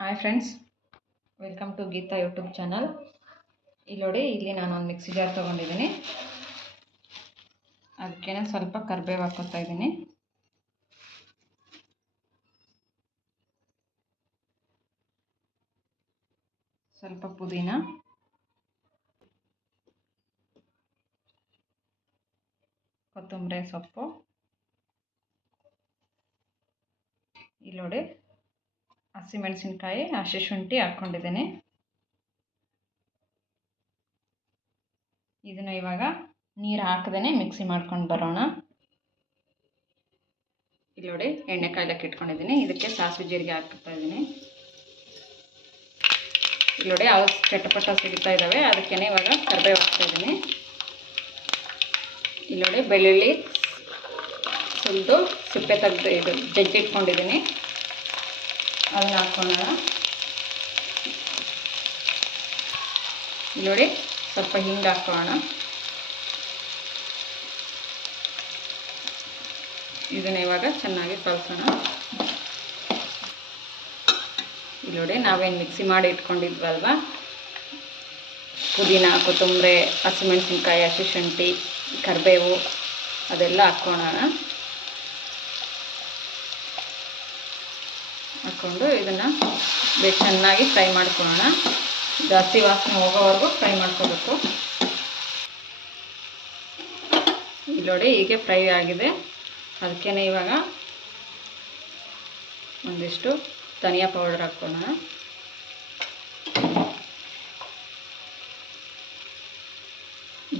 Hi friends welcome to Geeta YouTube channel ಇಲ್ಲಿ ನೋಡಿ, ಇಲ್ಲಿ ನಾನು ಒಂದು ಮಿಕ್ಸಿ ಜಾರ್ ತೊಗೊಂಡಿದ್ದೀನಿ. ಅದಕ್ಕೆ ಸ್ವಲ್ಪ ಕರಿಬೇವು ಹಾಕೋತಾ ಇದ್ದೀನಿ. ಸ್ವಲ್ಪ ಪುದೀನ. ಕೊತ್ತಂಬರಿ ಸೊಪ್ಪು. ಇಲ್ಲಿ ನೋಡಿ ಹಸಿಮೆಣಸಿನ್ಕಾಯಿ ಹಸಿ ಶುಂಠಿ ಹಾಕ್ಕೊಂಡಿದ್ದೀನಿ ಇದನ್ನು ಇವಾಗ ನೀರು ಹಾಕದೇ ಮಿಕ್ಸಿ ಮಾಡ್ಕೊಂಡು ಬರೋಣ. ಇಲ್ಲಿ ನೋಡಿ ಎಣ್ಣೆ ಕಾಯ್ಲಕ್ಕೆ ಇಟ್ಕೊಂಡಿದ್ದೀನಿ. ಇದಕ್ಕೆ ಸಾಸಿವೆ ಜೀರಿಗೆ ಹಾಕ್ತಾ ಇದ್ದೀನಿ. ಇಲ್ಲಿ ನೋಡಿ ಅವು ಚಟಪಟ ಸಿಗ್ತಾ ಇದ್ದಾವೆ ಅದಕ್ಕೇ ಇವಾಗ ಕರ್ಬೇವು ಹಾಕ್ತಾ ಇದ್ದೀನಿ. ಇಲ್ಲಿ ನೋಡಿ ಬೆಳ್ಳುಳ್ಳಿ ಸುಲಿದು ಸಿಪ್ಪೆ ತೆಗೆದು ಇದು ಜಜ್ಜಿಟ್ಕೊಂಡಿದ್ದೀನಿ. ಅದನ್ನ ಹಾಕ್ಕೊಳ್ಳೋಣ ನೋಡಿ, ಸ್ವಲ್ಪ ಹಿಂಗೆ ಹಾಕ್ಕೊಳ್ಳೋಣ ಇದನ್ನ ಇವಾಗ ಚೆನ್ನಾಗಿ ಕಲಸೋಣ. ಇಲ್ಲಿ ನೋಡಿ, ನಾವೇನು ಮಿಕ್ಸಿ ಮಾಡಿ ಇಟ್ಕೊಂಡಿದ್ವಲ್ವ? ಪುದೀನ, ಕೊತ್ತಂಬರಿ, ಹಸಿಮೆಣಸಿನ್ಕಾಯಿ, ಹಸಿ ಶುಂಠಿ, ಕರಿಬೇವು, ಅದೆಲ್ಲ ಹಾಕ್ಕೊಳ್ಳೋಣ ಹಾಕ್ಕೊಂಡು ಇದನ್ನು ಬೇ ಚೆನ್ನಾಗಿ ಫ್ರೈ ಮಾಡ್ಕೊಳ್ಳೋಣ. ಜಾಸ್ತಿ ವಾಸನೆ ಹೋಗೋವರೆಗೂ ಫ್ರೈ ಮಾಡ್ಕೋಬೇಕು. ಇಲ್ಲಿ ನೋಡಿ ಹೀಗೆ ಫ್ರೈ ಆಗಿದೆ. ಅದಕ್ಕೇ ಇವಾಗ ಒಂದಿಷ್ಟು ಧನಿಯಾ ಪೌಡರ್ ಹಾಕ್ಕೊಳ್ಳೋಣ.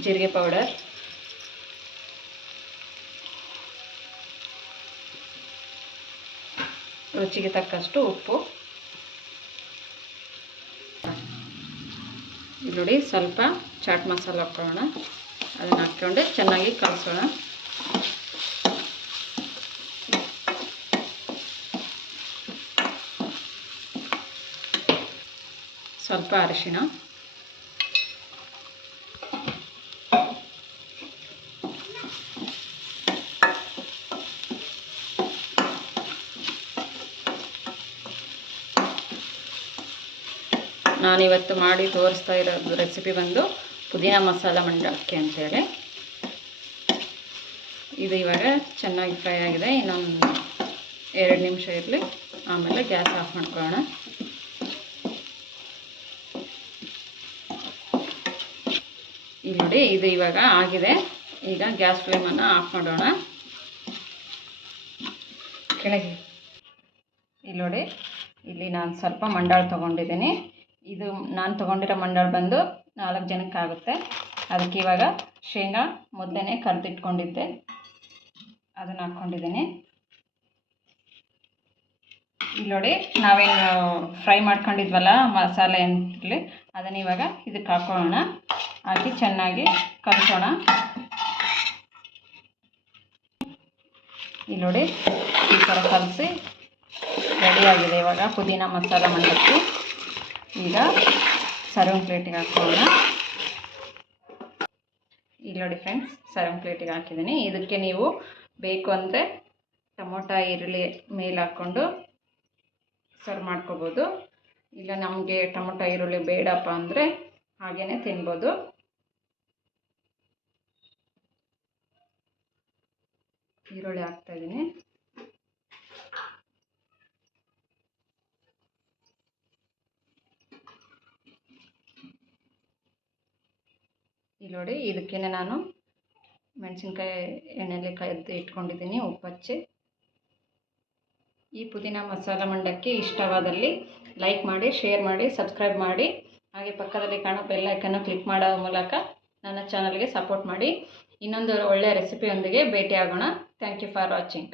ಜೀರಿಗೆ ಪೌಡರ್. ರುಚಿಗೆ ತಕ್ಕಷ್ಟು ಉಪ್ಪು. ನೋಡಿ ಸ್ವಲ್ಪ ಚಾಟ್ ಮಸಾಲ ಹಾಕ್ಕೊಳ್ಳೋಣ ಅದನ್ನು ಹಾಕ್ಕೊಂಡು ಚೆನ್ನಾಗಿ ಕಲಸೋಣ. ಸ್ವಲ್ಪ ಅರಿಶಿಣ. ನಾನಿವತ್ತು ಮಾಡಿ ತೋರಿಸ್ತಾ ಇರೋದು ರೆಸಿಪಿ ಬಂದು ಪುದೀನ ಮಸಾಲ ಮಂಡಕ್ಕಿ ಅಂತೇಳಿ. ಇದು ಇವಾಗ ಚೆನ್ನಾಗಿ ಫ್ರೈ ಆಗಿದೆ. ಇನ್ನೊಂದು ಎರಡು ನಿಮಿಷ ಇರಲಿ. ಆಮೇಲೆ ಗ್ಯಾಸ್ ಆಫ್ ಮಾಡ್ಕೊಳ್ಳೋಣ. ಇಲ್ಲಿ ನೋಡಿ, ಇದು ಇವಾಗ ಆಗಿದೆ. ಈಗ ಗ್ಯಾಸ್ ಫ್ಲೇಮನ್ನು ಆಫ್ ಮಾಡೋಣ. ಕೆಳಗೆ. ಇಲ್ಲಿ ನೋಡಿ, ಇಲ್ಲಿ ನಾನು ಸ್ವಲ್ಪ ಮಂಡಾಳು ತೊಗೊಂಡಿದ್ದೀನಿ. ಇದು ನಾನು ತೊಗೊಂಡಿರೋ ಮಂಡಾಳು ಬಂದು ನಾಲ್ಕು ಜನಕ್ಕೆ ಆಗುತ್ತೆ. ಅದಕ್ಕೆ ಇವಾಗ ಶೇಂಗಾ ಮೊದಲೇ ಕರೆದಿಟ್ಕೊಂಡಿದ್ದೆ. ಅದನ್ನು ಹಾಕ್ಕೊಂಡಿದ್ದೀನಿ. ಇಲ್ಲಿ ನೋಡಿ ನಾವೇನು ಫ್ರೈ ಮಾಡ್ಕೊಂಡಿದ್ವಲ್ಲ ಮಸಾಲೆ ಅಂತಲಿ, ಅದನ್ನು ಇವಾಗ ಇದಕ್ಕೆ ಹಾಕ್ಕೊಳ್ಳೋಣ ಹಾಕಿ ಚೆನ್ನಾಗಿ ಕಲಿಸೋಣ. ಇಲ್ಲಿ ನೋಡಿ ಈ ಥರ ಕಲಸಿ ರೆಡಿಯಾಗಿದೆ ಇವಾಗ ಪುದೀನ ಮಸಾಲ ಮಂಡಕ್ಕಿ. ಈಗ ಸರ್ವಿಂಗ್ ಪ್ಲೇಟಿಗೆ ಹಾಕೋಣ. ಇಲ್ಲಿ ನೋಡಿ ಫ್ರೆಂಡ್ಸ್ ಸರ್ವಿಂಗ್ ಪ್ಲೇಟಿಗೆ ಹಾಕಿದ್ದೀನಿ. ಇದಕ್ಕೆ ನೀವು ಬೇಕು ಅಂದರೆ ಟೊಮೊಟೊ, ಈರುಳ್ಳಿ ಮೇಲೆ ಹಾಕ್ಕೊಂಡು ಸರ್ವ್ ಮಾಡ್ಕೋಬೋದು. ಇಲ್ಲ ನಮಗೆ ಟೊಮೊಟೊ, ಈರುಳ್ಳಿ ಬೇಡಪ್ಪ ಅಂದರೆ ಹಾಗೇ ತಿನ್ಬೋದು. ಈರುಳ್ಳಿ ಹಾಕ್ತಾಯಿದ್ದೀನಿ ಇಲ್ಲಿ ನೋಡಿ ಇದಕ್ಕೇ ನಾನು ಮೆಣಸಿನ್ಕಾಯಿ ಎಣ್ಣೆಯಲ್ಲಿ ಕೈದು ಇಟ್ಕೊಂಡಿದ್ದೀನಿ ಉಪ್ಪು ಹಚ್ಚಿ ಈ ಪುದೀನ ಮಸಾಲ ಮಂಡಕ್ಕಿ ಇಷ್ಟವಾದಲ್ಲಿ ಲೈಕ್ ಮಾಡಿ, ಶೇರ್ ಮಾಡಿ, ಸಬ್ಸ್ಕ್ರೈಬ್ ಮಾಡಿ. ಹಾಗೆ ಪಕ್ಕದಲ್ಲಿ ಕಾಣೋ ಬೆಲ್ಲೈಕನ್ನು ಕ್ಲಿಕ್ ಮಾಡೋ ಮೂಲಕ ನನ್ನ ಚಾನಲ್ಗೆ ಸಪೋರ್ಟ್ ಮಾಡಿ. ಇನ್ನೊಂದು ಒಳ್ಳೆಯ ರೆಸಿಪಿಯೊಂದಿಗೆ ಭೇಟಿಯಾಗೋಣ. Thank you for watching.